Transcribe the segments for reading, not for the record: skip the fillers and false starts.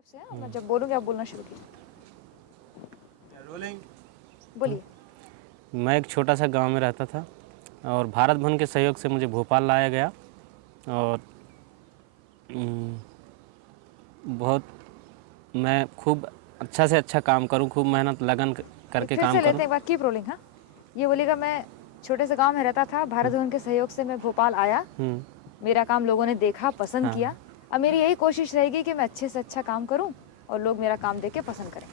आपसे मैं जब बोलूँगी आप बोलना शुरू कीजिए। रोलिंग। बोलिए। मैं एक छोटा सा गांव में रहता था और भारत भवन के सहयोग से मुझे भोपाल लाया गया और बहुत मैं खूब अच्छा से अच्छा काम करूं, खूब मेहनत लगन करके फिर काम से लेते करूं। हैं एक बार कीप रोलिंग। हाँ, ये बोलेगा मैं छोटे से गांव में रहता था, भारत भवन के सहयोग से मैं भोपाल आया, मेरा काम लोगों ने देखा, पसंद हाँ। किया। अब मेरी यही कोशिश रहेगी कि मैं अच्छे से अच्छा काम करूं और लोग मेरा काम देख के पसंद करें।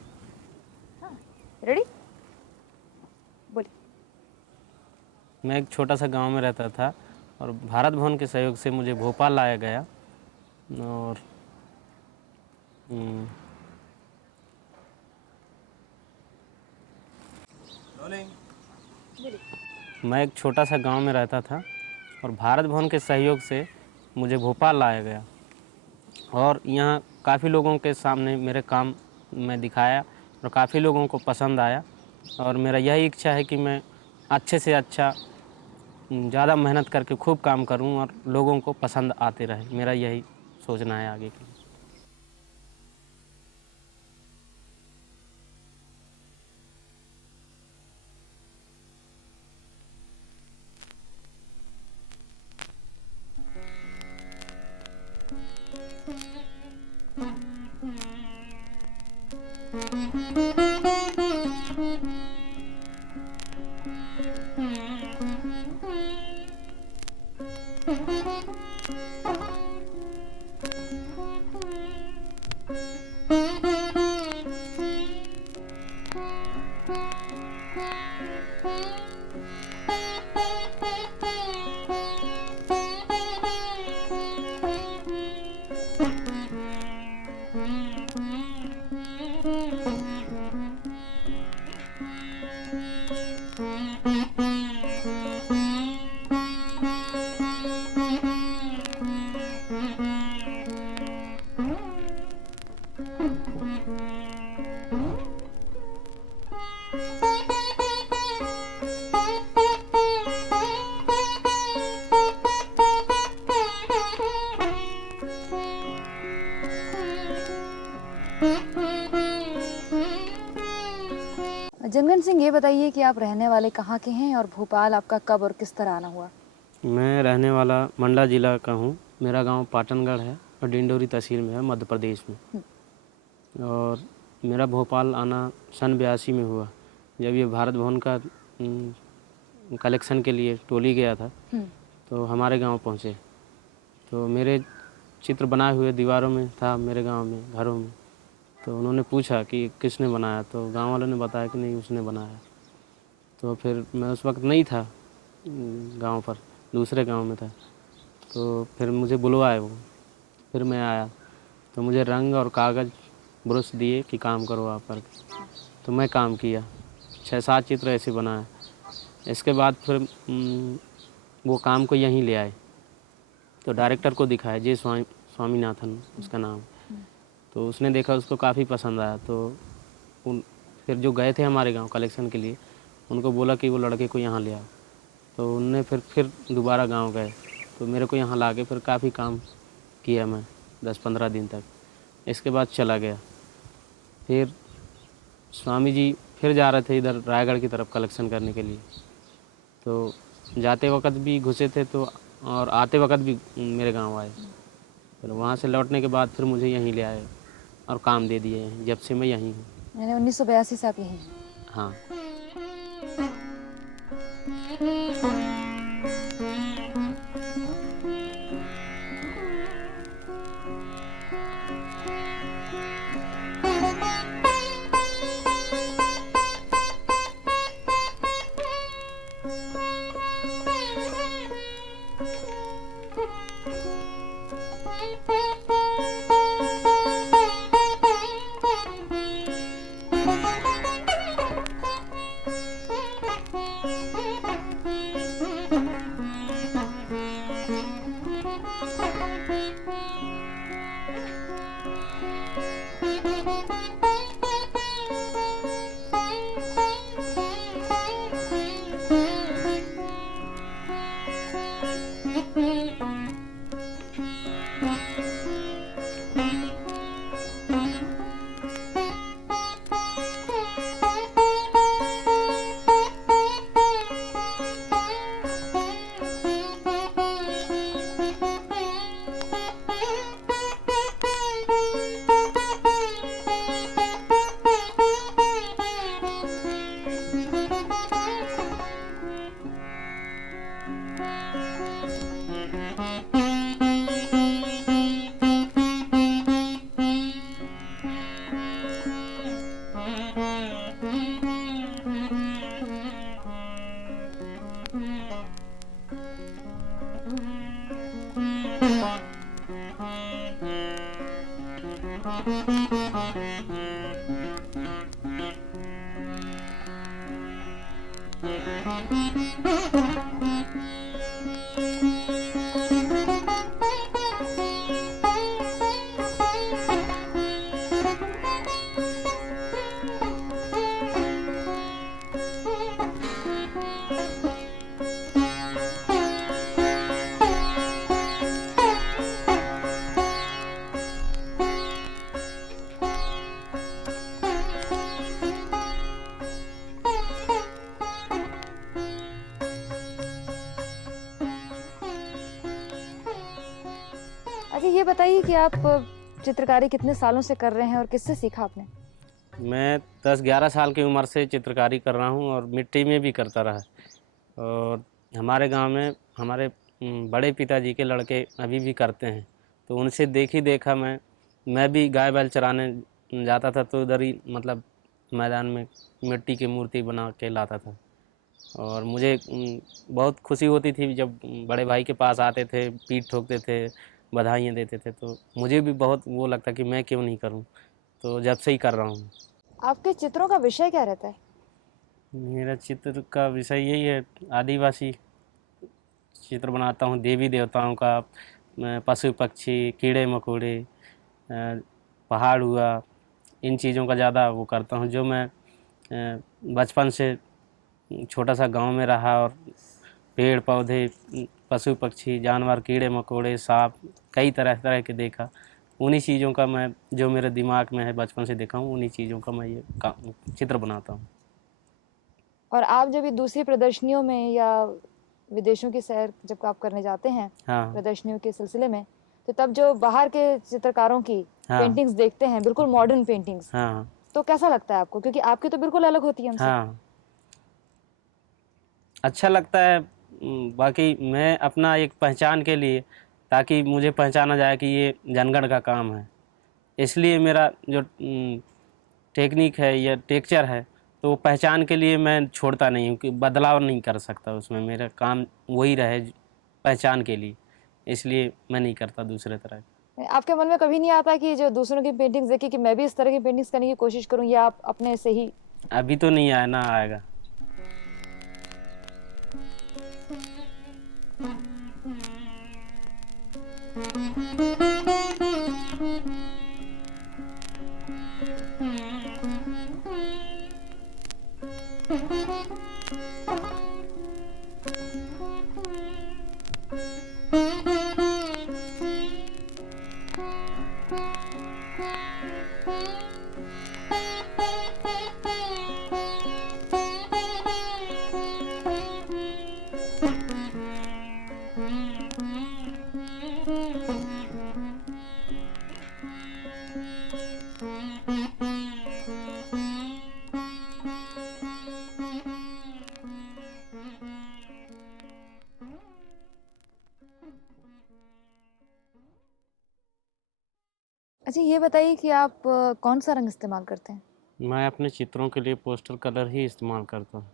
हाँ, रेडी? बोलिए। मैं एक छोटा सा गांव में रहता था और भारत भवन के सहयोग से मुझे भोपाल लाया गया और रोलिंग। बोलिए। मैं एक छोटा सा गांव में रहता था और भारत भवन के सहयोग से मुझे भोपाल लाया गया और यहाँ काफ़ी लोगों के सामने मेरे काम मैं दिखाया और काफ़ी लोगों को पसंद आया और मेरा यही इच्छा है कि मैं अच्छे से अच्छा ज़्यादा मेहनत करके खूब काम करूं और लोगों को पसंद आते रहे। मेरा यही सोचना है आगे के लिए। जनगण सिंह, ये बताइए कि आप रहने वाले कहाँ के हैं और भोपाल आपका कब और किस तरह आना हुआ? मैं रहने वाला मंडला ज़िला का हूँ। मेरा गांव पाटनगढ़ है और डिंडोरी तहसील में है, मध्य प्रदेश में। और मेरा भोपाल आना सन 82 में हुआ, जब ये भारत भवन का कलेक्शन के लिए टोली गया था तो हमारे गांव पहुँचे। तो मेरे चित्र बनाए हुए दीवारों में था मेरे गांव में, घरों में। तो उन्होंने पूछा कि किसने बनाया, तो गांव वालों ने बताया कि नहीं उसने बनाया। तो फिर मैं उस वक्त नहीं था गांव पर, दूसरे गांव में था। तो फिर मुझे बुलवाए वो, फिर मैं आया तो मुझे रंग और कागज़ ब्रश दिए कि काम करो आप करके। तो मैं काम किया, 6-7 चित्र ऐसे बनाए। इसके बाद फिर वो काम को यहीं ले आए तो डायरेक्टर को दिखाया, जे स्वामीनाथन उसका नाम। तो उसने देखा, उसको काफ़ी पसंद आया। तो फिर जो गए थे हमारे गांव कलेक्शन के लिए, उनको बोला कि वो लड़के को यहाँ ले आओ। तो उनने फिर दोबारा गांव गए तो मेरे को यहाँ ला के फिर काफ़ी काम किया मैं 10-15 दिन तक। इसके बाद चला गया। फिर स्वामी जी फिर जा रहे थे इधर रायगढ़ की तरफ कलेक्शन करने के लिए। तो जाते वक्त भी घुसे थे तो और आते वक्त भी मेरे गांव आए। फिर वहाँ से लौटने के बाद फिर मुझे यहीं ले आए और काम दे दिए हैं, जब से मैं यहीं हूँ। मैंने 1982 से आप यहीं हैं? हाँ। अच्छा ये बताइए कि आप चित्रकारी कितने सालों से कर रहे हैं और किससे सीखा आपने? मैं 10-11 साल की उम्र से चित्रकारी कर रहा हूँ और मिट्टी में भी करता रहा। और हमारे गांव में हमारे बड़े पिताजी के लड़के अभी भी करते हैं, तो उनसे देखा मैं भी गाय बैल चराने जाता था, तो उधर ही मतलब मैदान में मिट्टी की मूर्ति बना के लाता था। और मुझे बहुत खुशी होती थी जब बड़े भाई के पास आते थे, पीठ ठोकते थे, बधाइयाँ देते थे, तो मुझे भी बहुत वो लगता कि मैं क्यों नहीं करूं। तो जब से ही कर रहा हूँ। आपके चित्रों का विषय क्या रहता है? मेरा चित्र का विषय यही है, आदिवासी चित्र बनाता हूँ, देवी देवताओं का, पशु पक्षी, कीड़े मकोड़े, पहाड़ हुआ, इन चीज़ों का ज़्यादा वो करता हूँ। जो मैं बचपन से छोटा सा गांव में रहा और पेड़ पौधे, पशु पक्षी, जानवर, कीड़े मकोड़े, सांप, कई तरह तरह के देखा, उन्हीं चीज़ों का मैं, जो मेरे दिमाग में है बचपन से देखा हूँ, उन्हीं चीज़ों का मैं ये चित्र बनाता हूँ। और आप जब ये दूसरी प्रदर्शनियों में या विदेशों की सैर जब आप करने जाते हैं, हाँ प्रदर्शनियों के सिलसिले में, तो तब जो बाहर के चित्रकारों की हाँ पेंटिंग्स देखते हैं, बिल्कुल मॉडर्न पेंटिंग्स, हाँ तो कैसा लगता है आपको? क्योंकि आपकी तो बिल्कुल अलग होती है हमसे। हाँ, अच्छा लगता है। बाकी मैं अपना एक पहचान के लिए, ताकि मुझे पहचाना जाए कि ये जनगण का काम है, इसलिए मेरा जो टेक्निक है या टेक्चर है, तो वो पहचान के लिए मैं छोड़ता नहीं हूँ, कि बदलाव नहीं कर सकता उसमें, मेरा काम वही रहे पहचान के लिए, इसलिए मैं नहीं करता दूसरे तरह का। आपके मन में कभी नहीं आता कि जो दूसरों की पेंटिंग्स देखी कि मैं भी इस तरह की पेंटिंग्स करने की कोशिश करूं, या आप अपने से ही? अभी तो नहीं आया, ना आएगा। अच्छा ये बताइए कि आप कौन सा रंग इस्तेमाल करते हैं? मैं अपने चित्रों के लिए पोस्टर कलर ही इस्तेमाल करता हूँ।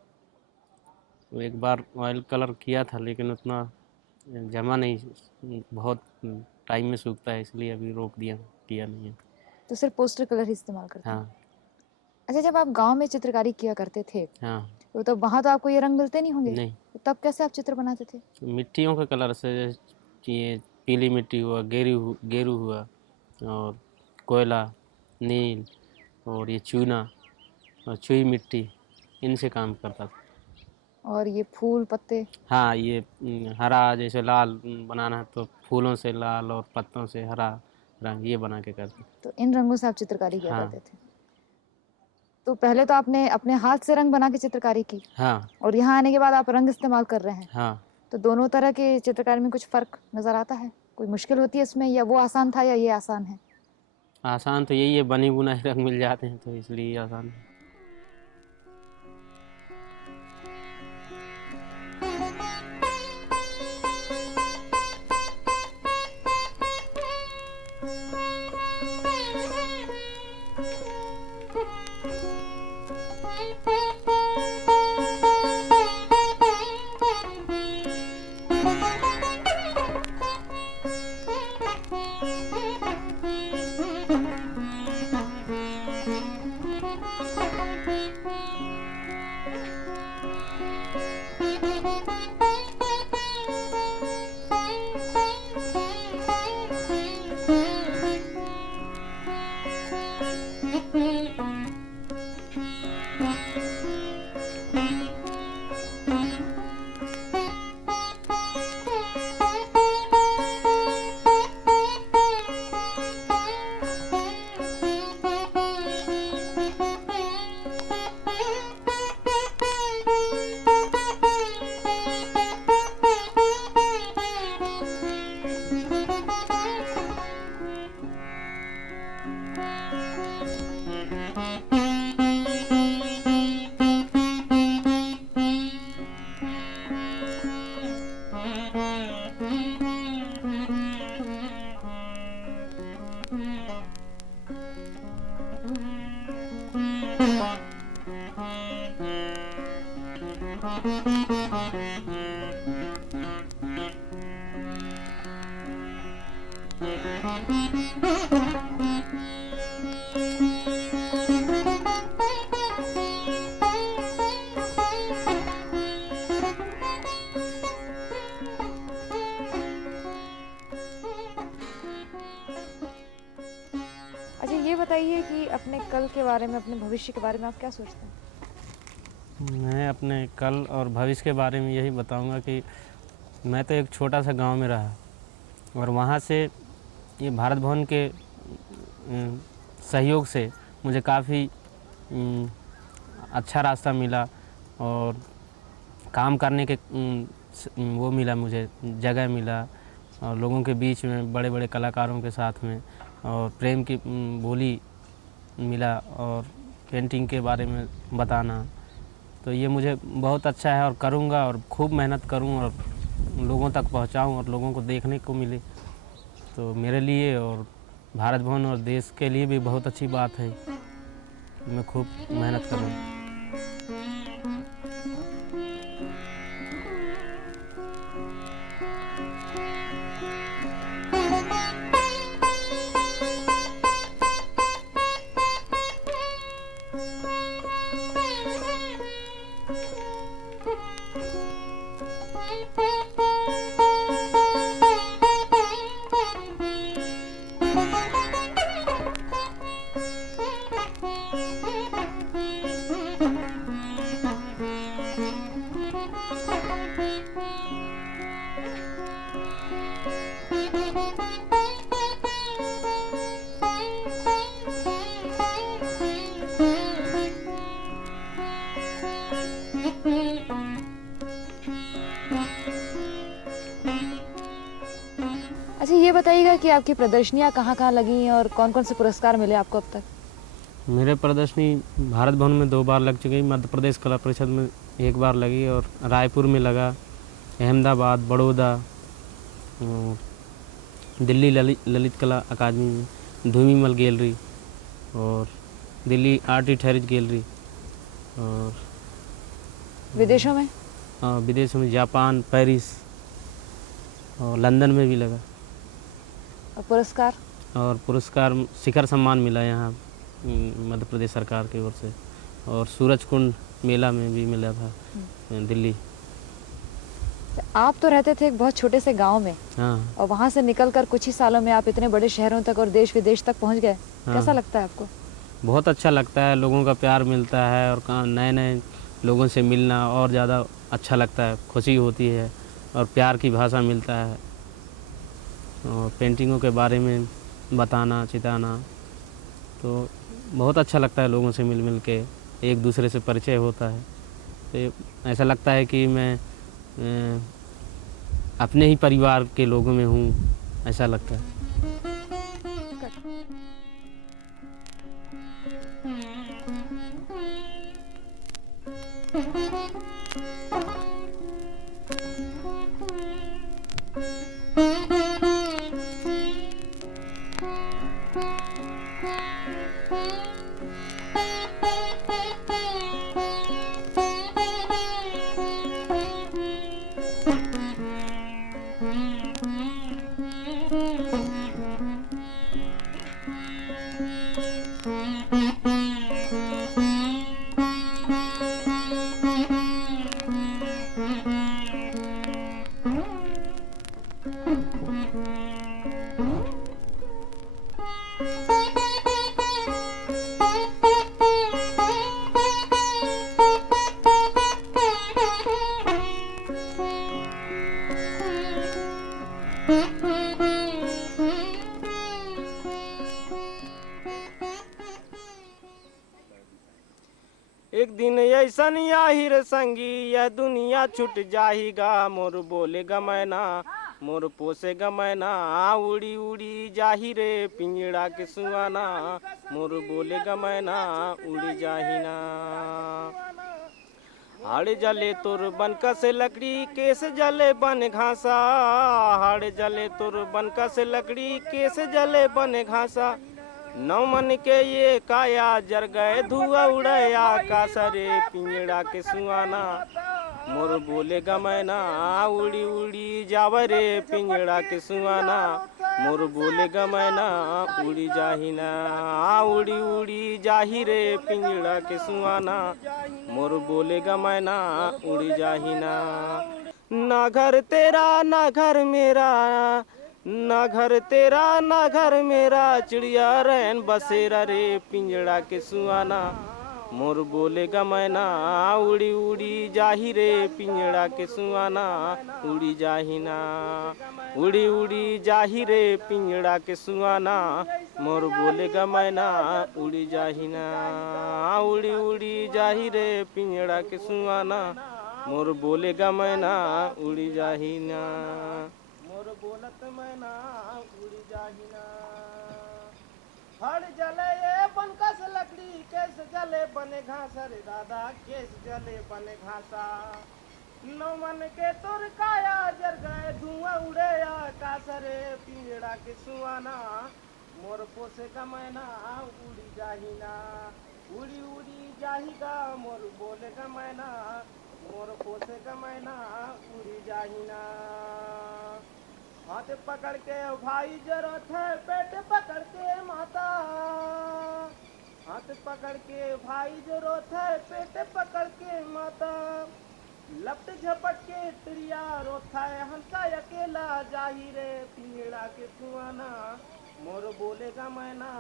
तो एक बार ऑयल कलर किया था, लेकिन उतना जमा नहीं, बहुत टाइम में सूखता है, इसलिए अभी रोक दिया, किया नहीं है। तो सिर्फ पोस्टर कलर ही इस्तेमाल करते हैं? हाँ अच्छा, जब आप गांव में चित्रकारी किया करते थे, हाँ। तो तब वहां तो आपको ये रंग मिलते नहीं होंगे, नहीं, तो तब कैसे आप चित्र बनाते थे? तो मिट्टियों के कलर से, ये पीली मिट्टी हुआ, गेरू हुआ, और कोयला, नील, और ये चूना और छुई मिट्टी, इनसे काम करता था। और ये फूल पत्ते? हाँ, ये हरा, जैसे लाल बनाना है तो फूलों से लाल और पत्तों से हरा रंग, ये बना के करते। तो इन रंगों से आप चित्रकारी किया हाँ करते थे? तो पहले तो आपने अपने हाथ से रंग बना के चित्रकारी की, हाँ और यहाँ आने के बाद आप रंग इस्तेमाल कर रहे हैं, हाँ। तो दोनों तरह की चित्रकारी में कुछ फर्क नजर आता है? कोई मुश्किल होती है इसमें, या वो आसान था या ये आसान है? आसान तो यही है, बनी बुनाई रंग मिल जाते हैं, तो इसलिए आसान है। अच्छा ये बताइए कि अपने कल के बारे में, अपने भविष्य के बारे में आप क्या सोचते हैं? मैं अपने कल और भविष्य के बारे में यही बताऊंगा कि मैं तो एक छोटा सा गांव में रहा और वहाँ से ये भारत भवन के सहयोग से मुझे काफ़ी अच्छा रास्ता मिला और काम करने के वो मिला, मुझे जगह मिला और लोगों के बीच में बड़े बड़े कलाकारों के साथ में और प्रेम की बोली मिला और पेंटिंग के बारे में बताना, तो ये मुझे बहुत अच्छा है और करूँगा और खूब मेहनत करूँ और लोगों तक पहुँचाऊँ और लोगों को देखने को मिले, तो मेरे लिए और भारत भवन और देश के लिए भी बहुत अच्छी बात है। मैं खूब मेहनत करूँ। अच्छा ये बताइएगा कि आपकी प्रदर्शनियाँ कहाँ लगी और कौन कौन से पुरस्कार मिले आपको अब तक? मेरे प्रदर्शनी भारत भवन में 2 बार लग चुकी, मध्य प्रदेश कला परिषद में 1 बार लगी और रायपुर में लगा, अहमदाबाद, बड़ौदा, दिल्ली ललित कला अकादमी में, धूमीमल गैलरी और Delhi art and heritage gallery और विदेशों में? विदेशों में जापान, पेरिस और लंदन में भी लगा। और पुरस्कार? और पुरस्कार शिखर सम्मान मिला यहाँ मध्य प्रदेश सरकार की ओर से और सूरज कुंड मेला में भी मिला था दिल्ली। आप तो रहते थे एक बहुत छोटे से गांव में, हाँ। और वहाँ से निकलकर कुछ ही सालों में आप इतने बड़े शहरों तक और देश विदेश तक पहुँच गए। हाँ। कैसा लगता है आपको? बहुत अच्छा लगता है, लोगों का प्यार मिलता है और नए नए लोगों से मिलना और ज़्यादा अच्छा लगता है, खुशी होती है और प्यार की भाषा मिलता है और पेंटिंगों के बारे में बताना, चिताना, तो बहुत अच्छा लगता है। लोगों से मिल के एक दूसरे से परिचय होता है, तो ऐसा लगता है कि मैं अपने ही परिवार के लोगों में हूँ, ऐसा लगता है। एक दिन ऐसन याहिर संगी यह दुनिया छूट जाहीगा, मोर बोले गमैना मोर पोसे गमैना उड़ी उड़ी जाही रे पिंजड़ा के सुआना मोर बोले गमैना उड़ी जाही ना। हाड़ जले तोर बनका से लकड़ी केस जले बन घासा हाड़ जले तोर बनका से लकड़ी केस जले बन घासा नौ मन के ये काया जर गए धुआं उड़े आकाश रे पिंजड़ा के सुआना मोर बोले गमैना उड़ी उड़ी जाव रे पिंजड़ा के सुआना मोर बोले गमैना उड़ी जाही ना उड़ी उड़ी जाही रे पिंजड़ा के सुआना मोर बोले गमैना उड़ी जाही ना घर तेरा ना घर मेरा ना घर तेरा ना घर मेरा चिड़िया रैन बसेरा रे पिंजड़ा के सुआना मोर बोले गमैना उड़ी उड़ी जाही रे पिंजड़ा के सुआना उड़ी जाही ना उड़ी उड़ी जाही रे पिंजड़ा के सुआना मोर बोले गमैना उड़ी जाही ना उड़ी उड़ी जाही रे पिंजड़ा के सुआना मोर बोले गमैना उड़ी जाही ना मोर बोलत मैना उड़ी जाही ना। हड़ जले ये बनकस लकड़ी केस जले बने घासा रे दादा केस जले बने घासा नौ मन के तोर काया जर गए धुआं उड़े आकाश रे पिंजड़ा के सुआना मोर पोसे गमैना उड़ी जाही ना उड़ी उड़ी जाहीगा मोर बोले गमैना मोर पोसे गमैना उड़ी जाही ना। हाथ पकड़ के भाई जरूरत है पेट पकड़ के माता हाथ पकड़ के भाई जरूरत है पेट पकड़ के माता लपट झपट के त्रिया रोथा है हंसा अकेला जाही रे पिंजड़ा के सुआना मोर बोलेगा मैना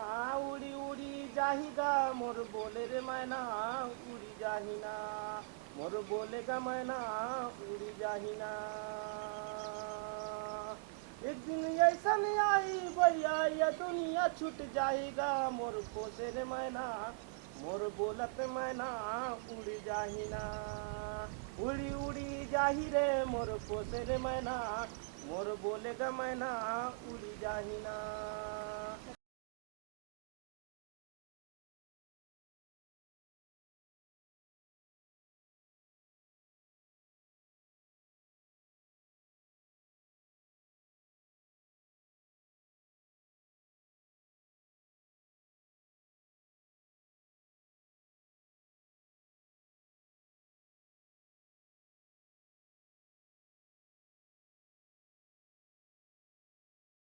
उड़ी उड़ी जाहीगा मोर बोले रे मैना उड़ी जाही ना मोर बोलेगा मैना उड़ी जाही ना। एक दिन ऐसा नहीं आई भैया ये दुनिया छूट जाएगा मोर पोसे रे मैना मोर बोलत मैना उड़ी जाही ना उड़ी उड़ी जाही रे मोर पोसे रे मैना मोर बोलेगा मैना उड़ी जाही ना।